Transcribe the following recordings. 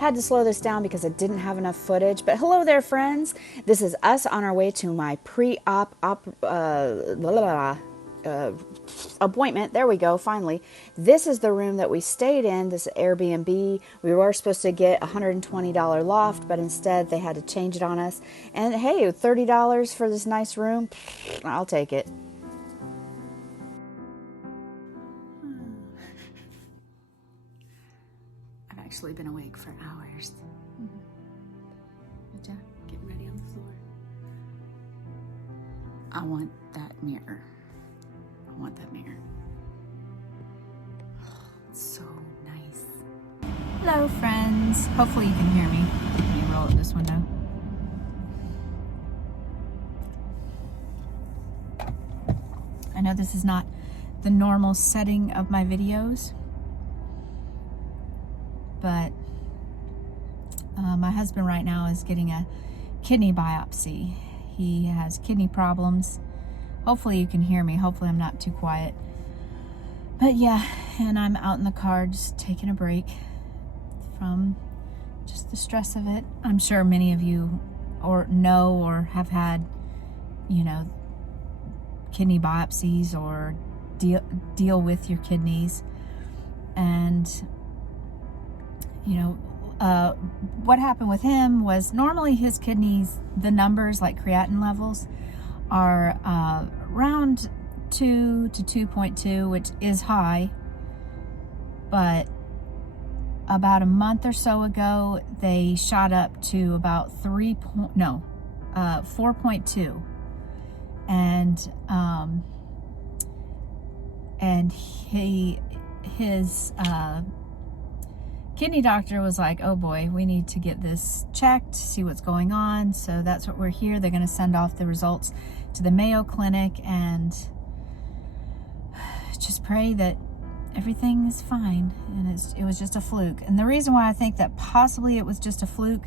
Had to slow this down because I didn't have enough footage. But hello there, friends. This is us on our way to my pre-op appointment. There we go, finally. This is the room that we stayed in, this Airbnb. We were supposed to get a $120 loft, but instead they had to change it on us. And hey, $30 for this nice room, I'll take it. I've actually been awake for hours. Good job, getting ready on the floor. I want that mirror. I want that mirror. Oh, it's so nice. Hello, friends. Hopefully you can hear me. Let me roll up this window. I know this is not the normal setting of my videos, but my husband right now is getting a kidney biopsy. He has kidney problems. Hopefully you can hear me. Hopefully I'm not too quiet. But yeah, and I'm out in the car just taking a break from just the stress of it. I'm sure many of you know or have had, you know, kidney biopsies or deal with your kidneys. And, you know, what happened with him was normally his kidneys, the numbers like creatinine levels are around 2 to 2.2, which is high, but about a month or so ago they shot up to about 4.2, and his kidney doctor was like, oh boy, we need to get this checked, see what's going on. So that's what we're here. They're going to send off the results to the Mayo Clinic and just pray that everything is fine. And it was just a fluke. And the reason why I think that possibly it was just a fluke,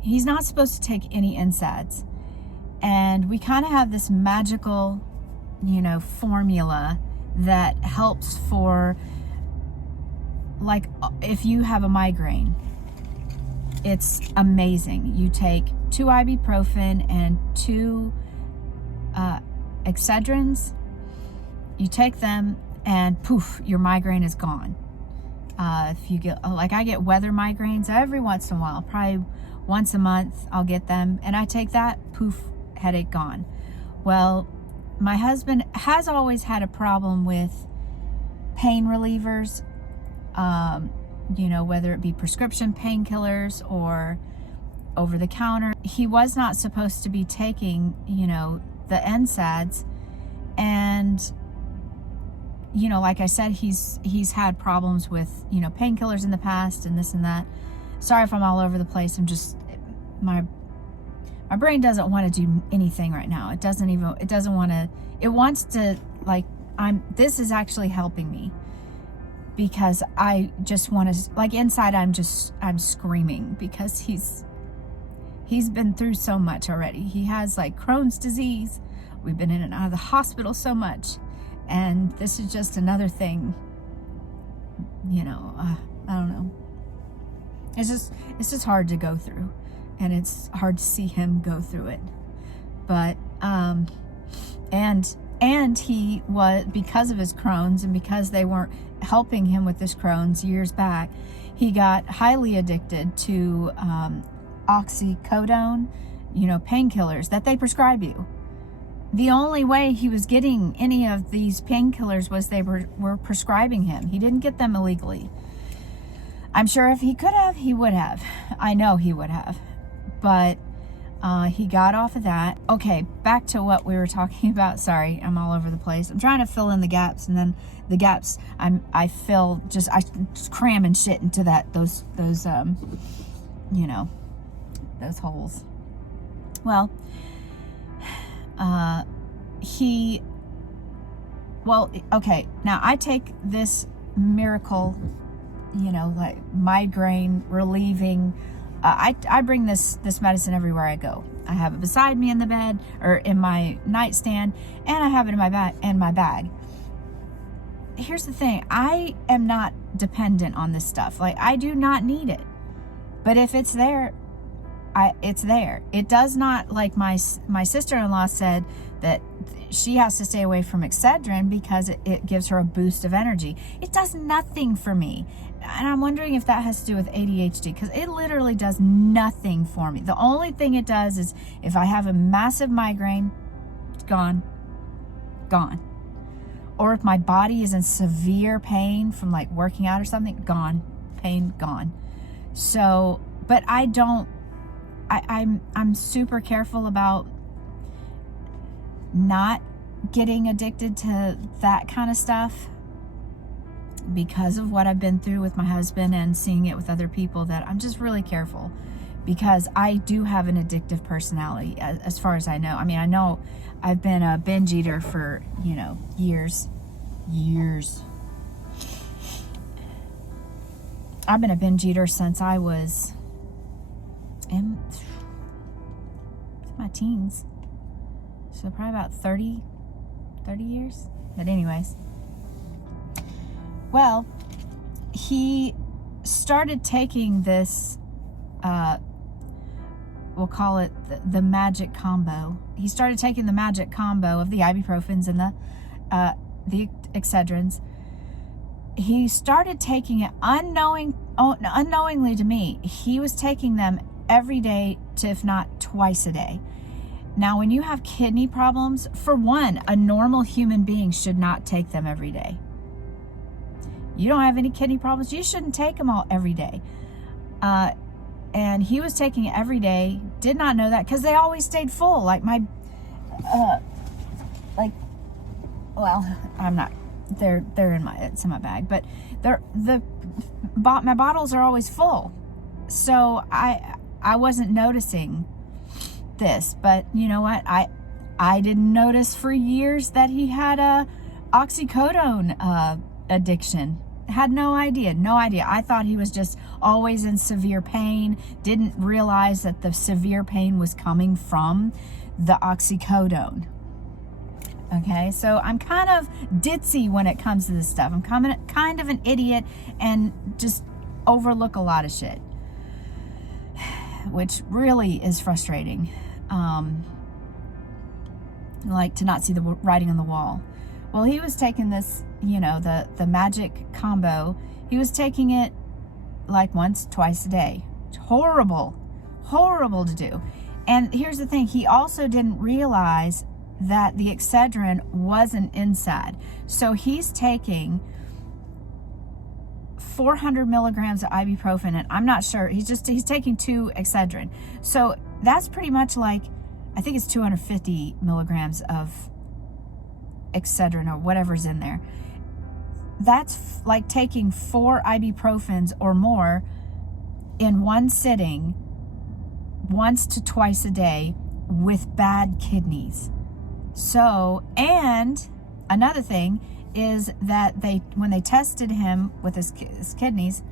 he's not supposed to take any NSAIDs. And we kind of have this magical, you know, formula that helps for, like, if you have a migraine, it's amazing. You take 2 ibuprofen and 2 Excedrins. You take them and poof, your migraine is gone. If you get, like, I get weather migraines every once in a while, probably once a month I'll get them, and I take that, poof, headache gone. Well, my husband has always had a problem with pain relievers, you know, whether it be prescription painkillers or over the counter. He was not supposed to be taking, you know, the NSAIDs, and, you know, like I said, he's had problems with, you know, painkillers in the past and this and that. Sorry if I'm all over the place. I'm just, my brain doesn't want to do anything right now. It wants to, like, this is actually helping me, because I just want to, like, inside I'm screaming, because he's been through so much already. He has, like, Crohn's disease. We've been in and out of the hospital so much, and this is just another thing, you know. I don't know. It's just hard to go through, and it's hard to see him go through it. But and he was, because of his Crohn's and because they weren't helping him with this Crohn's years back, he got highly addicted to oxycodone, you know, painkillers that they prescribe you. The only way he was getting any of these painkillers was they were prescribing him. He didn't get them illegally. I'm sure if he could have, he would have. I know he would have. But he got off of that. Okay, back to what we were talking about. Sorry, I'm all over the place. I'm trying to fill in the gaps, and then the gaps I just cramming shit into those you know, those holes. Well, okay, now I take this miracle, you know, like migraine relieving, I bring this medicine everywhere I go. I have it beside me in the bed or in my nightstand, and I have it in my bag. Here's the thing, I am not dependent on this stuff. Like, I do not need it. But if it's there, it's there. It does not, like my sister-in-law said that she has to stay away from Excedrin because it gives her a boost of energy. It does nothing for me. And I'm wondering if that has to do with ADHD, because it literally does nothing for me. The only thing it does is if I have a massive migraine, it's gone. Or if my body is in severe pain from like working out or something, gone. Pain, gone. So, but I don't, I'm super careful about not getting addicted to that kind of stuff because of what I've been through with my husband and seeing it with other people, that I'm just really careful, because I do have an addictive personality as far as I know. I mean, I know I've been a binge eater for, years. I've been a binge eater since I was in my teens. So probably about 30 years. But anyways. Well, he started taking this, we'll call it the magic combo. He started taking the magic combo of the ibuprofens and the Excedrins. He started taking it unknowingly to me. He was taking them every day, to if not twice a day. Now, when you have kidney problems, for one, a normal human being should not take them every day. You don't have any kidney problems, you shouldn't take them all every day. And he was taking it every day. Did not know that, because they always stayed full. Like my, I'm not. They're in it's in my bag, but my bottles are always full. So I wasn't noticing this, but you know what? I didn't notice for years that he had a oxycodone addiction. Had no idea. I thought he was just always in severe pain. Didn't realize that the severe pain was coming from the oxycodone. Okay, so I'm kind of ditzy when it comes to this stuff. I'm kind of an idiot and just overlook a lot of shit, which really is frustrating. Like to not see the writing on the wall. Well, he was taking this, the magic combo. He was taking it like once, twice a day. It's horrible to do. And here's the thing, he also didn't realize that the Excedrin wasn't inside. So he's taking 400 milligrams of ibuprofen, and I'm not sure, he's taking 2 Excedrin. So that's pretty much like, I think it's 250 milligrams of Excedrin or whatever's in there. That's like taking 4 ibuprofens or more in one sitting, once to twice a day, with bad kidneys. So, and another thing is that when they tested him with his kidneys,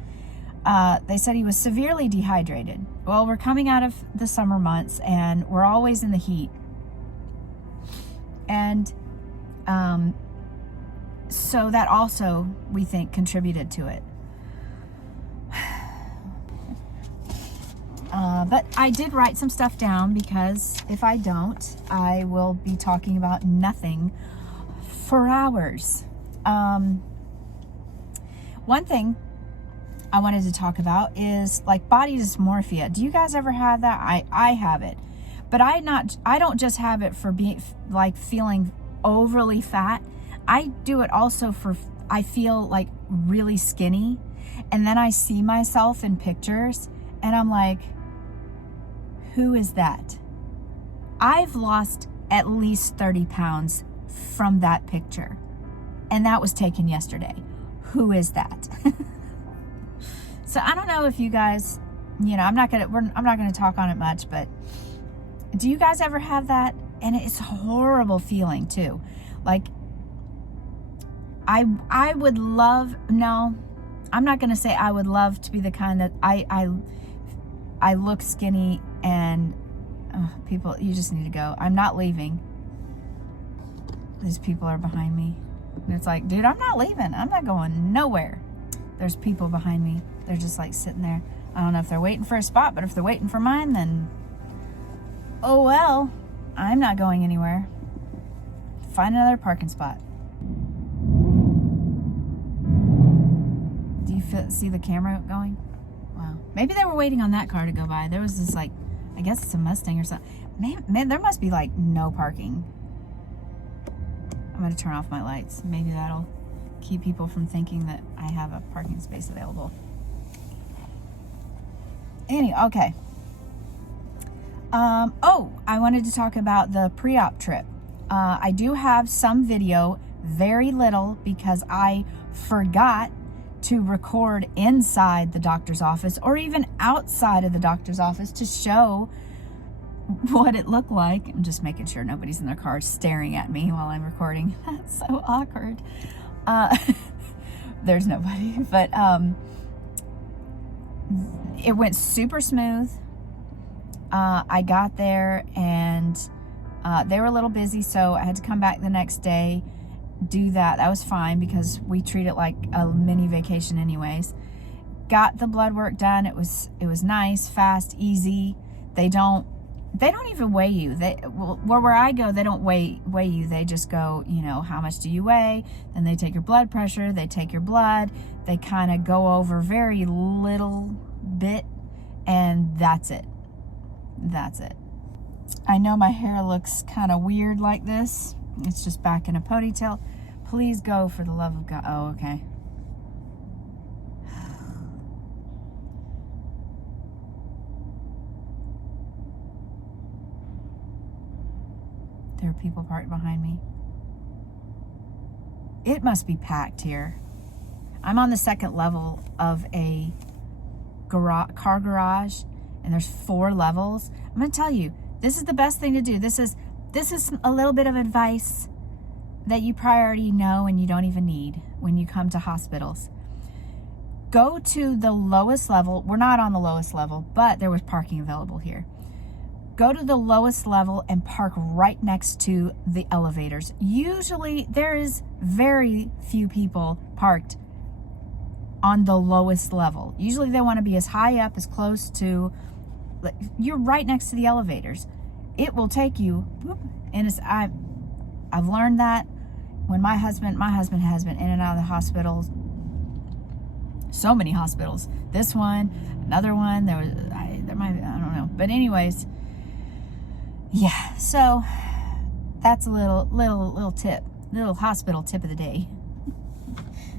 they said he was severely dehydrated. Well, we're coming out of the summer months and we're always in the heat. And so that also, we think, contributed to it. But I did write some stuff down, because if I don't, I will be talking about nothing for hours. One thing I wanted to talk about is like body dysmorphia. Do you guys ever have that? I have it, but I don't just have it for being like feeling overly fat. I do it also for, I feel like really skinny, and then I see myself in pictures and I'm like, who is that? I've lost at least 30 pounds from that picture, and that was taken yesterday. Who is that? So I don't know if you guys, I'm not gonna talk on it much, but do you guys ever have that? And it's a horrible feeling too. Like, I would love, no, I'm not gonna say I would love to be the kind that I look skinny and people, you just need to go. I'm not leaving. These people are behind me. And it's like, dude, I'm not leaving. I'm not going nowhere. There's people behind me. They're just like sitting there. I don't know if they're waiting for a spot, but if they're waiting for mine, then oh well. I'm not going anywhere. Find another parking spot. Do you see the camera going? Wow. Maybe they were waiting on that car to go by. There was this like, I guess it's a Mustang or something. Man, there must be like no parking. I'm going to turn off my lights. Maybe that'll keep people from thinking that I have a parking space available. Okay. I wanted to talk about the pre-op trip. I do have some video, very little, because I forgot to record inside the doctor's office or even outside of the doctor's office to show what it looked like. I'm just making sure nobody's in their car staring at me while I'm recording. That's so awkward. There's nobody, but it went super smooth. I got there and they were a little busy, so I had to come back the next day, do that. That was fine because we treat it like a mini vacation anyways. Got the blood work done. It was nice, fast, easy. They don't even weigh you. Where I go, they don't weigh you. They just go, how much do you weigh? Then they take your blood pressure. They take your blood. They kind of go over very little bit, and that's it. That's it. I know my hair looks kind of weird like this. It's just back in a ponytail. Please go, for the love of God. Oh, okay. There are people parked behind me. It must be packed here. I'm on the second level of a car garage, and there's 4 levels. I'm going to tell you, this is the best thing to do. This is a little bit of advice that you probably already know and you don't even need when you come to hospitals. Go to the lowest level. We're not on the lowest level, but there was parking available here. Go to the lowest level and park right next to the elevators. Usually there is very few people parked on the lowest level. Usually they want to be as high up, as close to, you're right next to the elevators. It will take you, and I've learned that when my husband has been in and out of the hospitals, so many hospitals. This one, another one, there might be, I don't know. But anyways, yeah, so that's a little tip, little hospital tip of the day.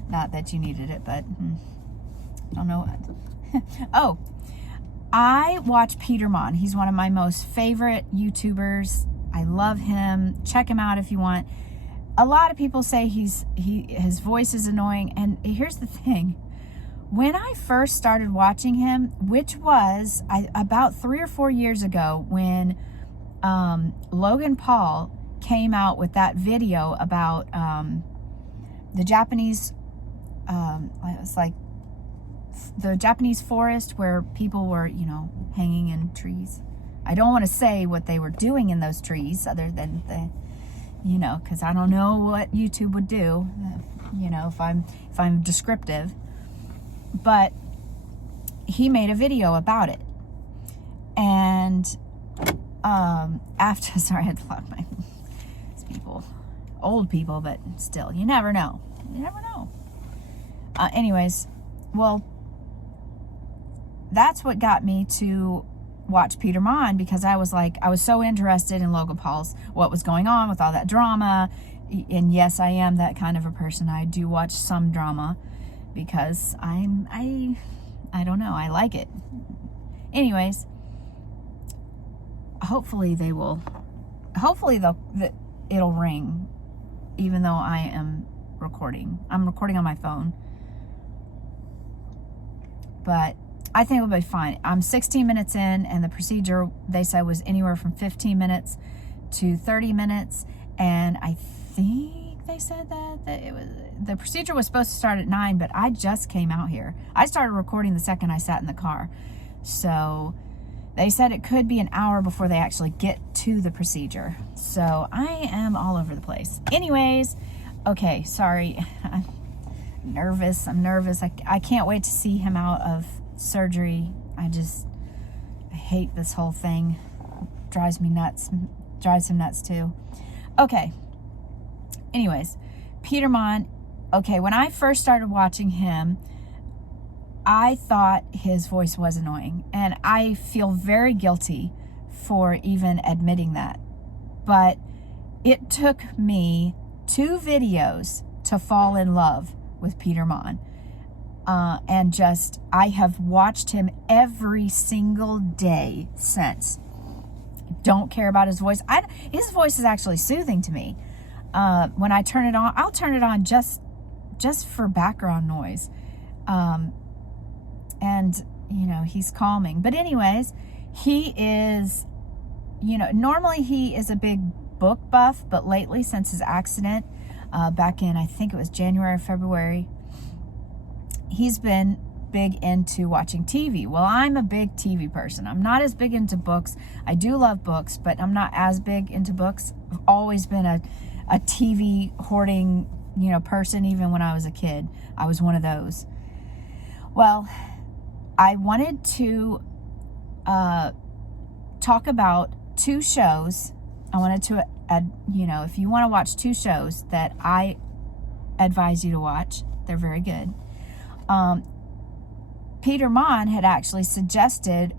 Not that you needed it, but I don't know what. Oh, I watch Peter Mon. He's one of my most favorite YouTubers. I love him. Check him out if you want. A lot of people say his voice is annoying, and here's the thing. When I first started watching him, which was about 3 or 4 years ago, when Logan Paul came out with that video about the Japanese, it's like the Japanese forest where people were, hanging in trees. I don't want to say what they were doing in those trees other than because I don't know what YouTube would do, if I'm descriptive. But he made a video about it. And after, sorry, I had to lock my, these people, old people, but still, you never know. You never know. Anyways, well, that's what got me to watch Peter Mon, because I was so interested in Logan Paul's, what was going on with all that drama. And yes, I am that kind of a person. I do watch some drama because I don't know, I like it. Anyways, hopefully it'll ring, even though I am recording. I'm recording on my phone. But I think it'll be fine. I'm 16 minutes in, and the procedure, they said, was anywhere from 15 minutes to 30 minutes. And I think they said that it was, the procedure was supposed to start at 9, but I just came out here. I started recording the second I sat in the car. So they said it could be an hour before they actually get to the procedure. So I am all over the place. Anyways, okay, sorry. nervous. I'm nervous. I can't wait to see him out of surgery. I hate this whole thing. Drives me nuts. Drives him nuts too. Okay. Anyways, Peter Mon. Okay, when I first started watching him, I thought his voice was annoying, and I feel very guilty for even admitting that. But it took me 2 videos to fall in love with Peter Mon. And I have watched him every single day since. Don't care about his voice. His voice is actually soothing to me. When I turn it on, I'll turn it on just for background noise. And, he's calming. But anyways, he is, normally he is a big book buff, but lately since his accident, back in, I think it was January or February, he's been big into watching TV. Well, I'm a big TV person. I'm not as big into books. I do love books, but I'm not as big into books. I've always been a TV hoarding, person. Even when I was a kid, I was one of those. Well, I wanted to talk about 2 shows. I wanted to if you want to watch 2 shows that I advise you to watch, they're very good. Peter Mon had actually suggested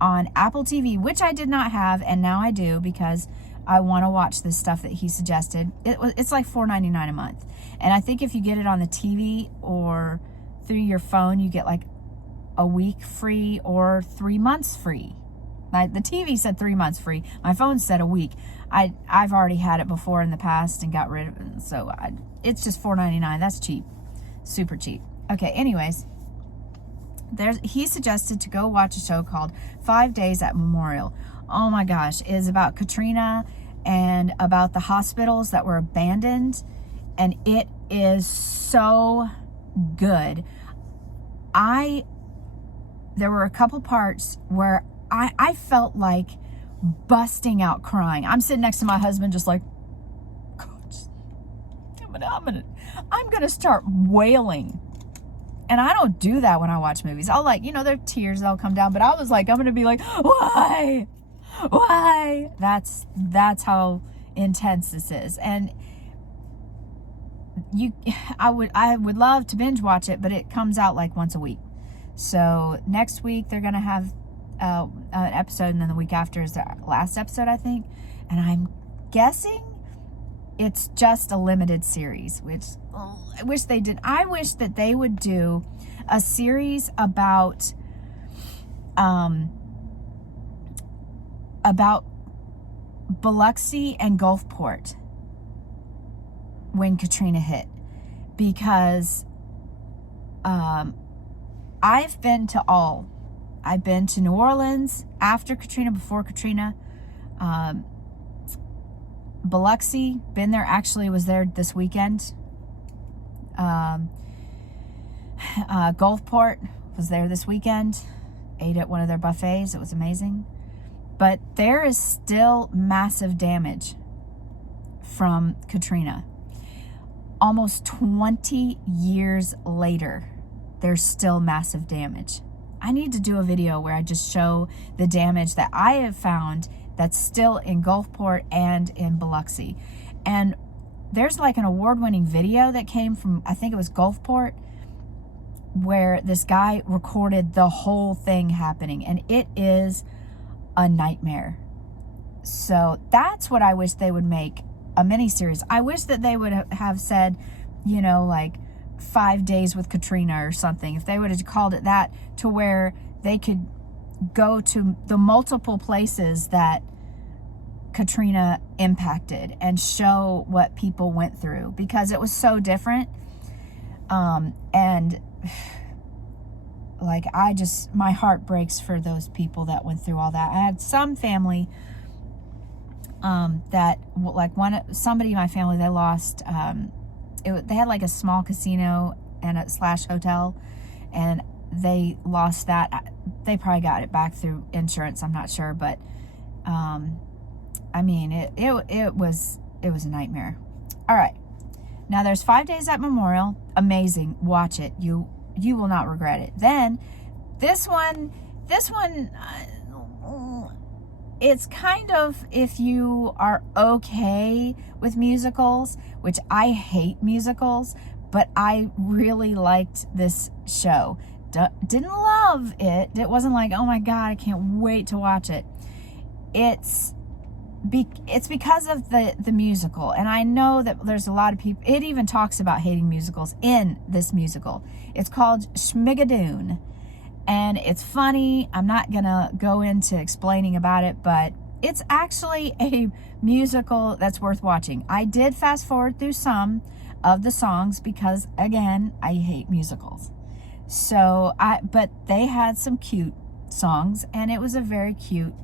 on Apple TV, which I did not have, and now I do because I want to watch this stuff that he suggested. It's like $4.99 a month, and I think if you get it on the TV or through your phone, you get like a week free or 3 months free. The TV said 3 months free. My phone said a week. I've already had it before in the past and got rid of it, so it's just $4.99. That's cheap, super cheap. Okay, anyways, he suggested to go watch a show called 5 Days at Memorial. Oh my gosh, it is about Katrina and about the hospitals that were abandoned, and it is so good. There were a couple parts where I felt like busting out crying. I'm sitting next to my husband just like, God, I'm gonna start wailing. And I don't do that when I watch movies. I'll there are tears that'll come down, but I was like, I'm gonna be like, why? That's how intense this is. And I would love to binge watch it, but it comes out like once a week. So next week they're gonna have an episode, and then the week after is the last episode, I think. And I'm guessing it's just a limited series, which I wish they did. I wish that they would do a series about Biloxi and Gulfport when Katrina hit, because I've been to all. I've been to New Orleans after Katrina, before Katrina. Biloxi, been there, actually was there this weekend. Gulfport, was there this weekend. Ate at one of their buffets. It was amazing. But there is still massive damage from Katrina. Almost 20 years later, there's still massive damage. I need to do a video where I just show the damage that I have found that's still in Gulfport and in Biloxi. And there's like an award-winning video that came from, I think it was Gulfport, where this guy recorded the whole thing happening, and it is a nightmare. So that's what I wish they would make a mini-series. I wish that they would have said, like 5 days with Katrina or something. If they would have called it that, to where they could go to the multiple places that Katrina impacted and show what people went through, because it was so different. And like, my heart breaks for those people that went through all that. I had some family that, like, somebody in my family, they lost, they had like a small casino and a / hotel, and they lost that. They probably got it back through insurance, I'm not sure, but I mean, it was a nightmare. All right, now there's 5 Days at Memorial. amazing. Watch it. You will not regret it. Then this one, it's kind of, if you are okay with musicals, which I hate musicals, but I really liked this show. Didn't love it. It wasn't like, oh my God, I can't wait to watch it. It's because of the musical. And I know that there's a lot of people, it even talks about hating musicals in this musical. It's called Schmigadoon. And it's funny. I'm not going to go into explaining about it, but it's actually a musical that's worth watching. I did fast forward through some of the songs because, again, I hate musicals. So, but they had some cute songs, and it was a very cute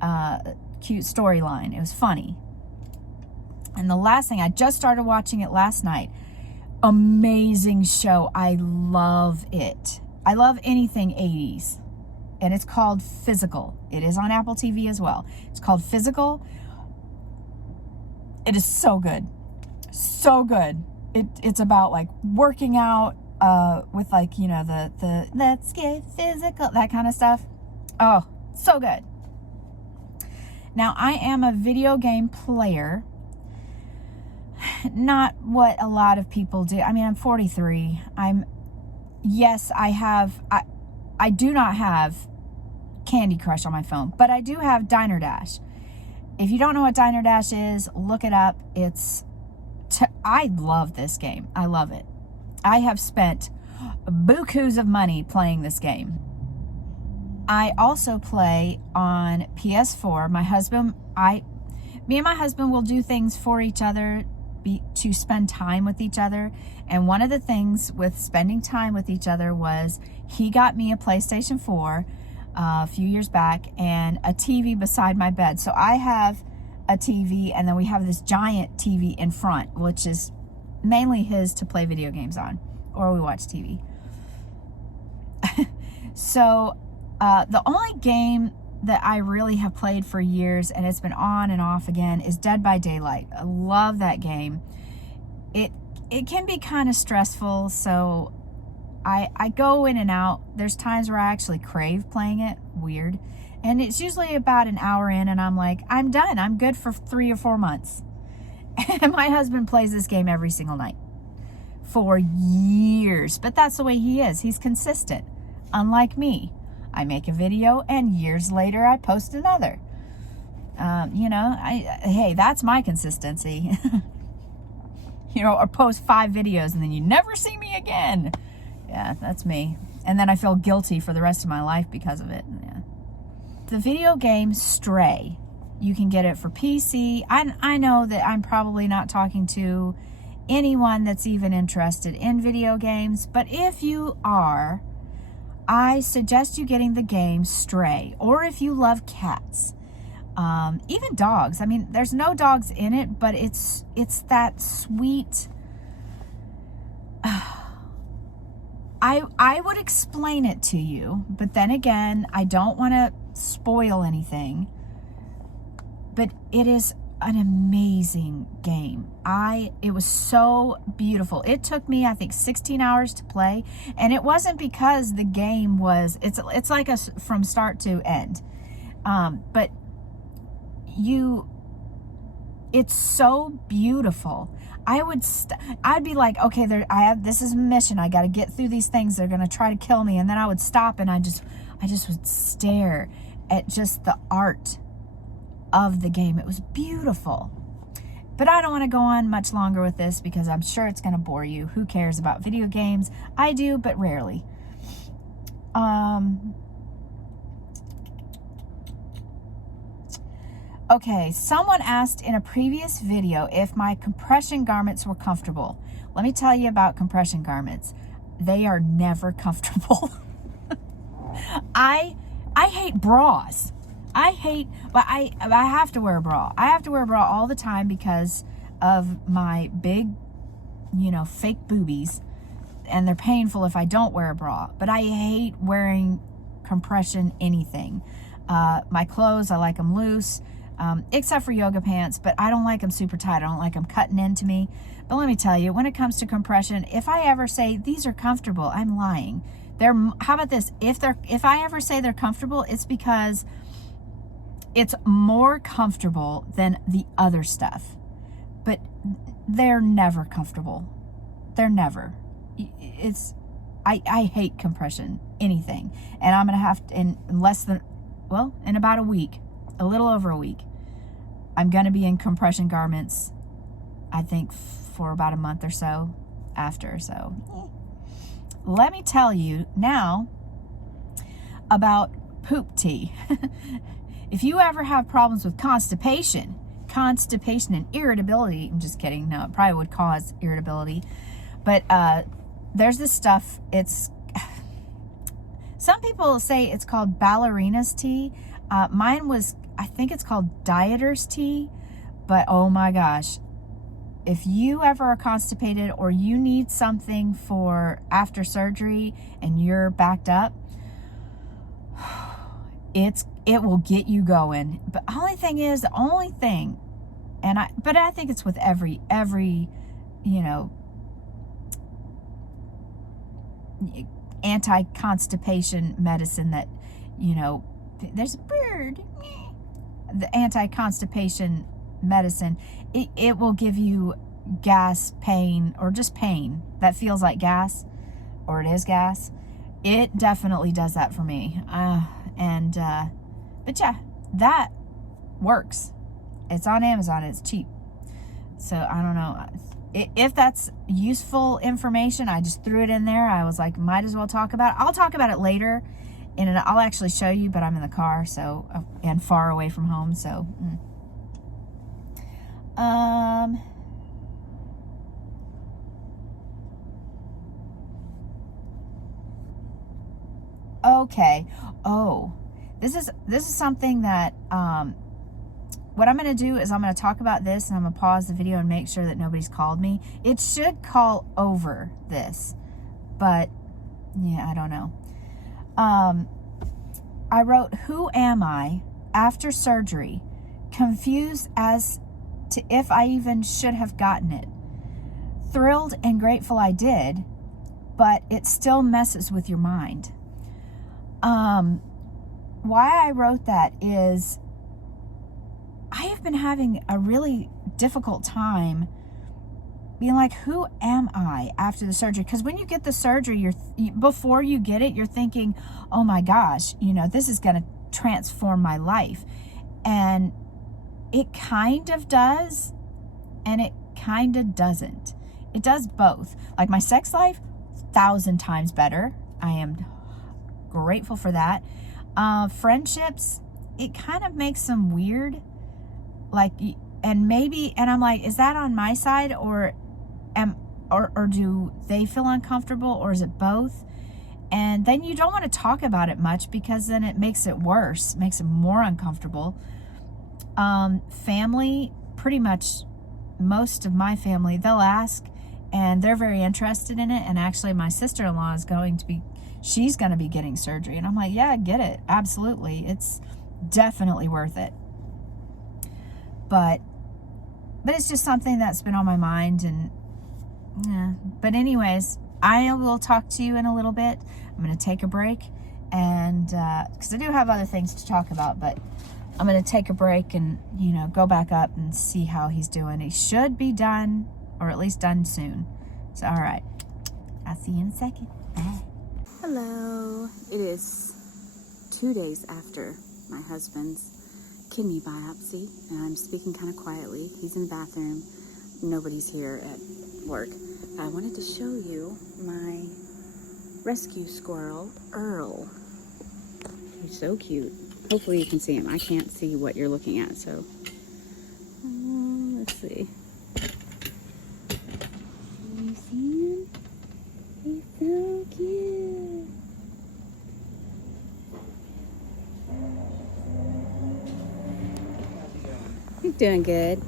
storyline. It was funny. And the last thing, I just started watching it last night. Amazing show. I love it. I love anything 80s. And it's called Physical. It is on Apple TV as well. It's called Physical. It is so good. So good. It's about like working out with like, you know, the let's get physical, that kind of stuff. Oh, so good. Now, I am a video game player. Not what a lot of people do. I mean, I'm 43. I do not have Candy Crush on my phone, but I do have Diner Dash. If you don't know what Diner Dash is, look it up. I love this game. I love it. I have spent bukus of money playing this game. I also play on PS4. Me and my husband will do things for each other to spend time with each other. And one of the things with spending time with each other was he got me a PlayStation 4 a few years back and a TV beside my bed. So I have a TV, and then we have this giant TV in front, which is mainly his to play video games on, or we watch TV. So the only game that I really have played for years, and it's been on and off again, is Dead by Daylight. I love that game. It can be kind of stressful, so I go in and out. There's times where I actually crave playing it. Weird. And it's usually about an hour in, and I'm like, I'm done. I'm good for 3 or 4 months. And my husband plays this game every single night for years. But that's the way he is. He's consistent. Unlike me. I make a video, and years later, I post another. Hey, that's my consistency. Or post 5 videos, and then you never see me again. Yeah, that's me. And then I feel guilty for the rest of my life because of it. Yeah. The video game Stray. You can get it for PC. I know that I'm probably not talking to anyone that's even interested in video games, but if you are, I suggest you getting the game Stray, or if you love cats, even dogs. I mean, there's no dogs in it, but it's that sweet. I would explain it to you, but then again, I don't want to spoil anything. But it is an amazing game. It was so beautiful. It took me, I think, 16 hours to play, and it wasn't because the game was, it's like a from start to end. But it's so beautiful. I'd be like, okay, this is a mission. I got to get through these things. They're going to try to kill me. And then I would stop, and I just would stare at just the art of the game. It was beautiful. But I don't want to go on much longer with this because I'm sure it's going to bore you. Who cares about video games? I do, but rarely. Okay, someone asked in a previous video if my compression garments were comfortable. Let me tell you about compression garments. They are never comfortable. I hate bras. But I have to wear a bra. I have to wear a bra all the time because of my big, fake boobies, and they're painful if I don't wear a bra. But I hate wearing compression anything. My clothes, I like them loose. except for yoga pants, but I don't like them super tight. I don't like them cutting into me. But let me tell you, when it comes to compression, if I ever say these are comfortable, I'm lying. How about this? If I ever say they're comfortable, it's because it's more comfortable than the other stuff. But they're never comfortable. They're never. I hate compression, anything. And I'm going to have to, in about a week, a little over a week, I'm going to be in compression garments, I think, for about a month or so after. So let me tell you now about poop tea. If you ever have problems with constipation and irritability, I'm just kidding. No, it probably would cause irritability. But there's this stuff, some people say it's called ballerina's tea. Mine was, I think it's called dieter's tea. But oh my gosh, if you ever are constipated or you need something for after surgery and you're backed up, it will get you going. But the only thing, but I think it's with every, anti-constipation medicine that, there's a bird. The anti-constipation medicine, it will give you gas, pain, or just pain that feels like gas, or it is gas. It definitely does that for me. But yeah, that works. It's on Amazon. It's cheap. So I don't know if that's useful information. I just threw it in there. I was like, might as well talk about it. I'll talk about it later, and I'll actually show you, but I'm in the car, so, and far away from home, so. Okay. Oh, this is something that, what I'm going to do is I'm going to talk about this, and I'm going to pause the video and make sure that nobody's called me. It should call over this, but yeah, I don't know. I wrote, who am I after surgery? Confused as to if I even should have gotten it. Thrilled and grateful I did, but it still messes with your mind. Why I wrote that is I have been having a really difficult time being like, who am I after the surgery? Because when you get the surgery, before you get it, you're thinking, oh my gosh, this is going to transform my life. And it kind of does, and it kind of doesn't. It does both. Like my sex life, 1,000 times better. I am grateful for that. Friendships, it kind of makes them weird. And I'm like, is that on my side, or do they feel uncomfortable, or is it both? And then you don't want to talk about it much, because then it makes it worse, makes it more uncomfortable. Family, pretty much most of my family, they'll ask, and they're very interested in it. And actually my sister-in-law she's going to be getting surgery. And I'm like, yeah, get it. Absolutely. It's definitely worth it. But it's just something that's been on my mind. And yeah. But anyways, I will talk to you in a little bit. I'm going to take a break, and because I do have other things to talk about, but I'm going to take a break and, go back up and see how he's doing. He should be done, or at least done soon. So, all right. I'll see you in a second. Bye. Hello. It is 2 days after my husband's kidney biopsy, and I'm speaking kind of quietly. He's in the bathroom. Nobody's here at work. I wanted to show you my rescue squirrel, Earl. He's so cute. Hopefully you can see him. I can't see what you're looking at, so let's see. Can you see him? He's so cute. He's doing good.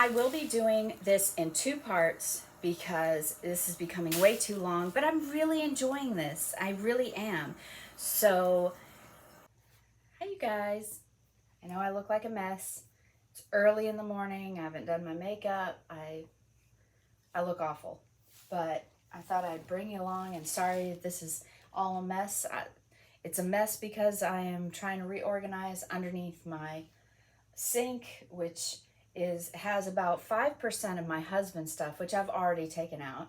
I will be doing this in 2 parts because this is becoming way too long, but I'm really enjoying this. I really am. So, hi you guys. I know I look like a mess. It's early in the morning. I haven't done my makeup. I look awful. But I thought I'd bring you along, and sorry if this is all a mess. It's a mess because I am trying to reorganize underneath my sink, which has about 5% of my husband's stuff, which I've already taken out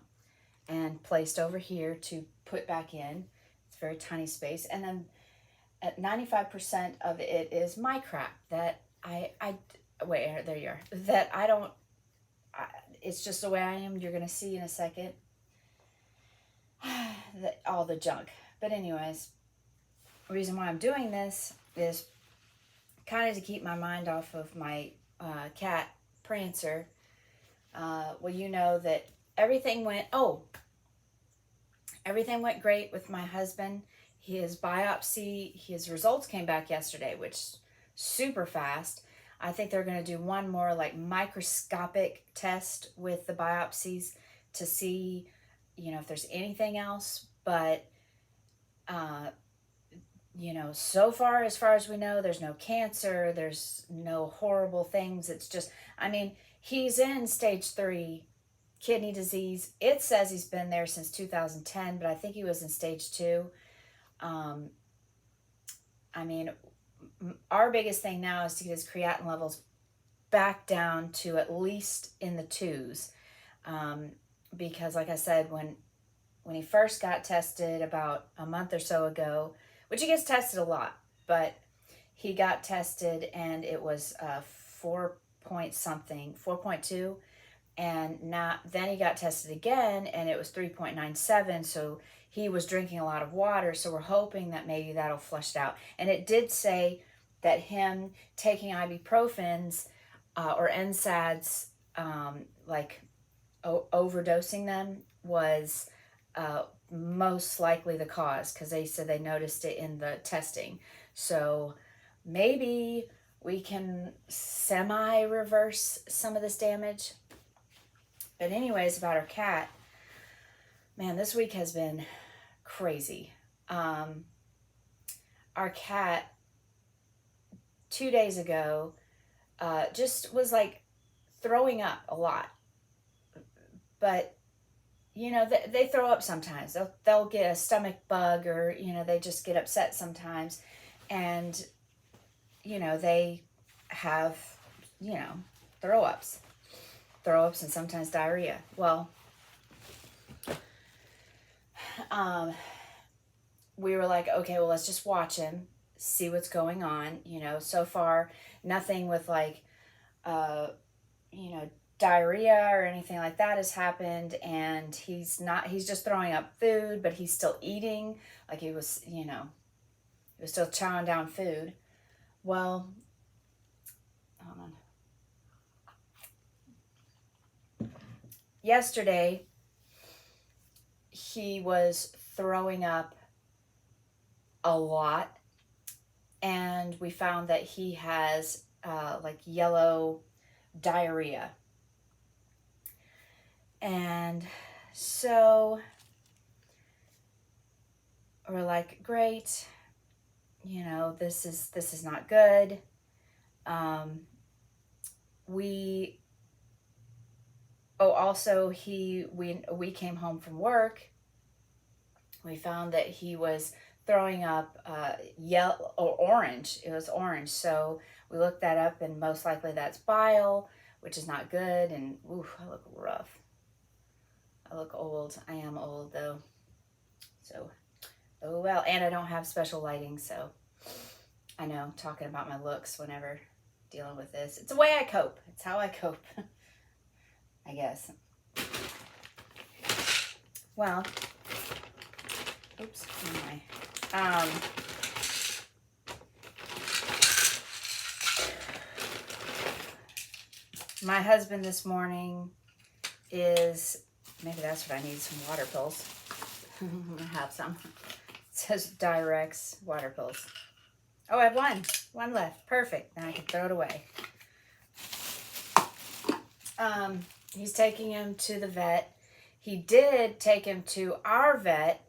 and placed over here to put back in. It's a very tiny space. And then at 95% of it is my crap that wait, there you are, that I don't, it's just the way I am. You're going to see in a second all the junk. But anyways, the reason why I'm doing this is kind of to keep my mind off of my cat, Prancer. Well, you know that everything went great with my husband. His biopsy, his results came back yesterday, which super fast. I think they're going to do one more like microscopic test with the biopsies to see, if there's anything else. But, so far as we know, there's no cancer, there's no horrible things. It's just, he's in stage 3 kidney disease. It says he's been there since 2010, but I think he was in stage 2. Our biggest thing now is to get his creatinine levels back down to at least in the 2s. Because like I said, when he first got tested about a month or so ago, which he gets tested a lot, but he got tested and it was 4 point something, 4.2. And then he got tested again and it was 3.97. So he was drinking a lot of water. So we're hoping that maybe that'll flush it out. And it did say that him taking ibuprofens or NSAIDs, overdosing them was most likely the cause, because they said they noticed it in the testing. So maybe we can semi-reverse some of this damage. But anyways, about our cat, man, this week has been crazy. Our cat 2 days ago just was like throwing up a lot. But they throw up sometimes. They'll get a stomach bug, or they just get upset sometimes, and they have throw-ups and sometimes diarrhea. Well, we were like, okay, well, let's just watch him, see what's going on. So far nothing with like diarrhea or anything like that has happened, and he's just throwing up food, but he's still eating. Like he was still chowing down food. Well, hold on. Yesterday, he was throwing up a lot, and we found that he has like yellow diarrhea. And so we're like, great, this is not good. We came home from work. We found that he was throwing up yellow or orange. It was orange. So we looked that up, and most likely that's bile, which is not good. And I look rough. I look old. I am old though. So, oh well. And I don't have special lighting, so I know, talking about my looks whenever dealing with this. It's a way I cope. It's how I cope, I guess. Well, oops, my husband this morning is, maybe that's what I need, some water pills. I'm gonna have some. It says Direx water pills. Oh, I have one left. Perfect. Now I can throw it away. he's taking him to the vet. He did take him to our vet,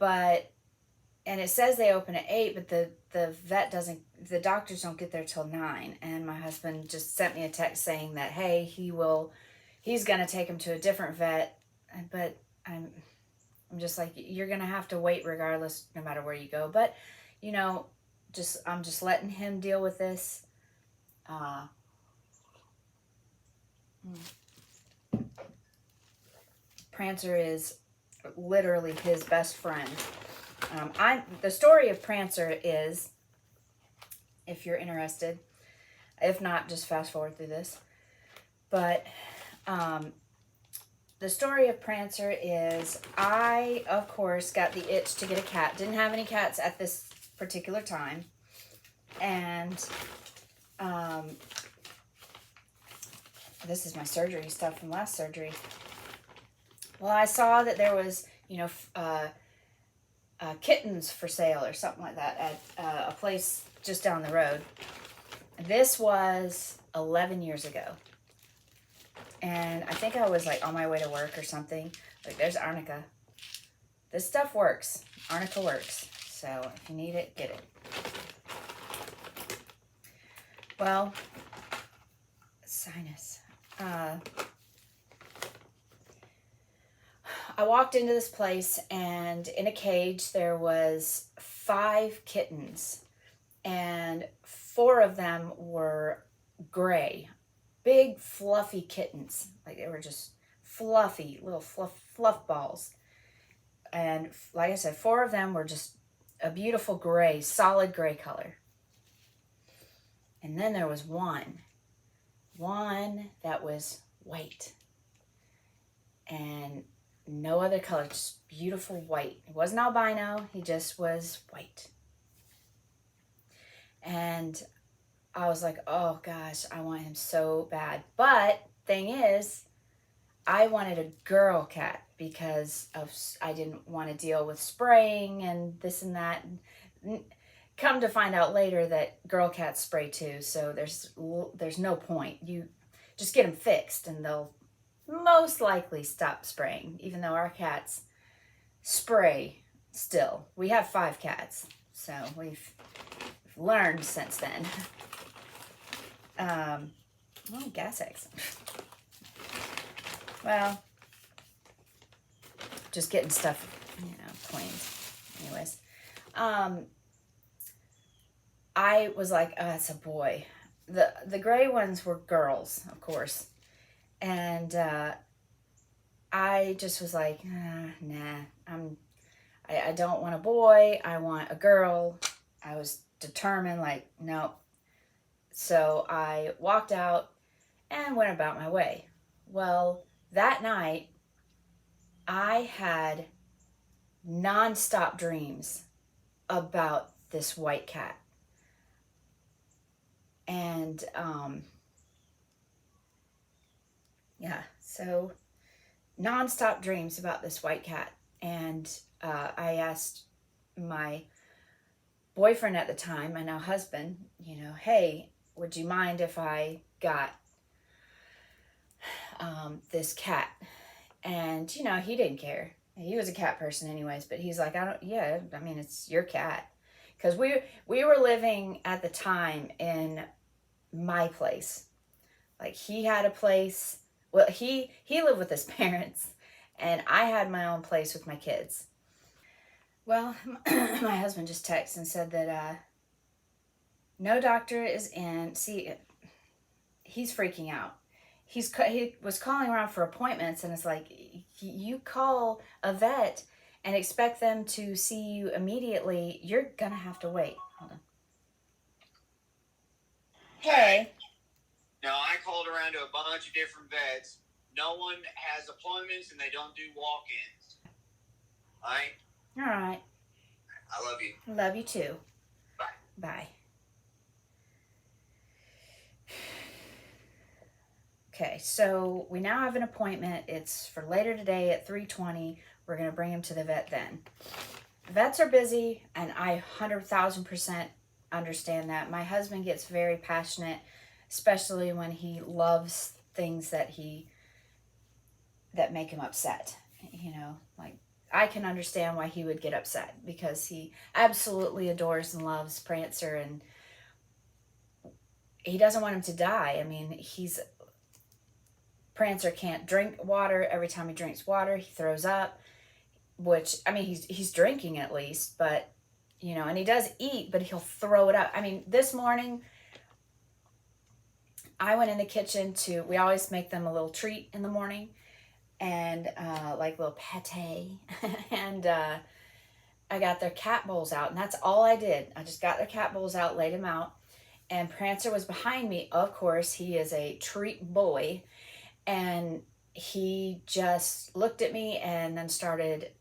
and it says they open at 8, but the vet doesn't, the doctors don't get there till 9. And my husband just sent me a text saying that, hey, he's going to take him to a different vet. But I'm just like, you're going to have to wait regardless, no matter where you go. But, you know, I'm just letting him deal with this. Prancer is literally his best friend. The story of Prancer is, if you're interested, if not, just fast forward through this. But the story of Prancer is, I, of course, got the itch to get a cat. Didn't have any cats at this particular time. And this is my surgery stuff from last surgery. Well, I saw that there was, kittens for sale or something like that at a place just down the road. This was 11 years ago. And I think I was like on my way to work or something. Like, there's Arnica. This stuff works. Arnica works. So if you need it, get it. Well, sinus. I walked into this place, and in a cage there was 5 kittens, and 4 of them were gray, big fluffy kittens. Like, they were just fluffy little fluff balls. And like I said, 4 of them were just a beautiful gray, solid gray color. And then there was one that was white, and no other color, just beautiful white. He wasn't albino, he just was white. And I was like, oh gosh, I want him so bad. But thing is, I wanted a girl cat because I didn't want to deal with spraying and this and that. Come to find out later that girl cats spray too, so there's no point. You just get them fixed and they'll most likely stop spraying, even though our cats spray still. We have 5 cats, so we've learned since then. Gas eggs. Well, just getting stuff, cleaned. Anyways, I was like, oh, it's a boy. The gray ones were girls, of course. And I just was like, nah, I don't want a boy. I want a girl. I was determined, like, no. So I walked out and went about my way. Well, that night, I had nonstop dreams about this white cat. And, so nonstop dreams about this white cat. And I asked my boyfriend at the time, my now husband, hey, would you mind if I got this cat? And, he didn't care. He was a cat person anyways, but he's like, it's your cat. Because we were living at the time in my place. Like, he had a place. Well, he lived with his parents, and I had my own place with my kids. Well, my husband just texted and said that no doctor is in. See, he's freaking out. He was calling around for appointments, and it's like, you call a vet and expect them to see you immediately, you're gonna have to wait. Hold on. Hey. Now, I called around to a bunch of different vets. No one has appointments, and they don't do walk-ins. All right? I love you. Love you too. Bye. Bye. Okay, so we now have an appointment. It's for later today at 3:20. We're going to bring him to the vet then. Vets are busy, and I 100,000% understand that. My husband gets very passionate, especially when he loves things that make him upset. You know, like, I can understand why he would get upset, because he absolutely adores and loves Prancer, and he doesn't want him to die. I mean, Prancer can't drink water. Every time he drinks water, he throws up, which, I mean, he's drinking at least, but, you know, and he does eat, but he'll throw it up. I mean, this morning, I went in the kitchen we always make them a little treat in the morning, and like little pate, and I got their cat bowls out, and that's all I did. I just got their cat bowls out, laid them out, and Prancer was behind me. Of course, he is a treat boy, and he just looked at me and then started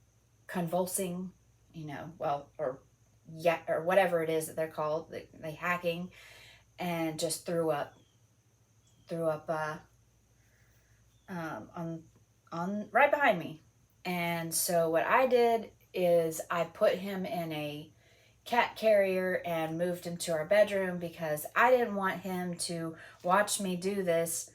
convulsing, you know, well, or whatever it is that they're called, they hacking, and just threw up on right behind me. And so what I did is I put him in a cat carrier and moved him to our bedroom, because I didn't want him to watch me do this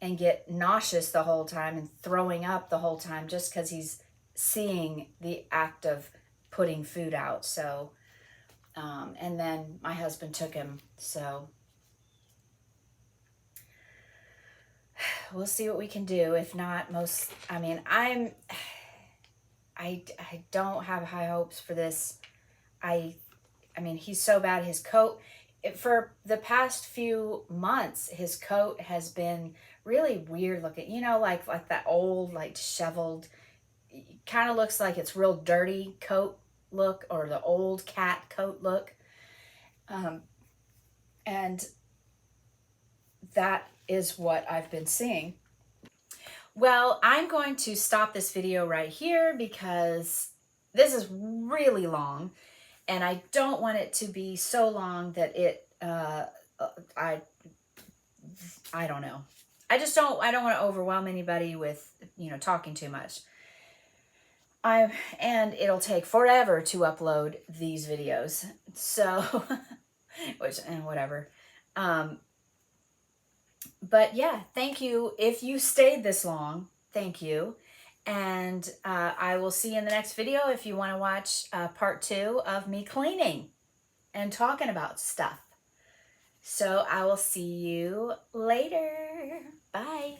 and get nauseous the whole time and throwing up the whole time, just because he's seeing the act of putting food out. So, and then my husband took him. So we'll see what we can do. If not, I mean, I don't have high hopes for this. I mean, he's so bad. His coat, for the past few months, his coat has been really weird looking. You know, like that old, like disheveled, kind of looks like it's real dirty coat look, or the old cat coat look. And that is what I've been seeing. Well, I'm going to stop this video right here, because this is really long, and I don't want it to be so long that I don't know. I don't want to overwhelm anybody with, you know, talking too much. And it'll take forever to upload these videos. So, whatever. But yeah, thank you. If you stayed this long, thank you. And I will see you in the next video if you want to watch part 2 of me cleaning and talking about stuff. So I will see you later. Bye.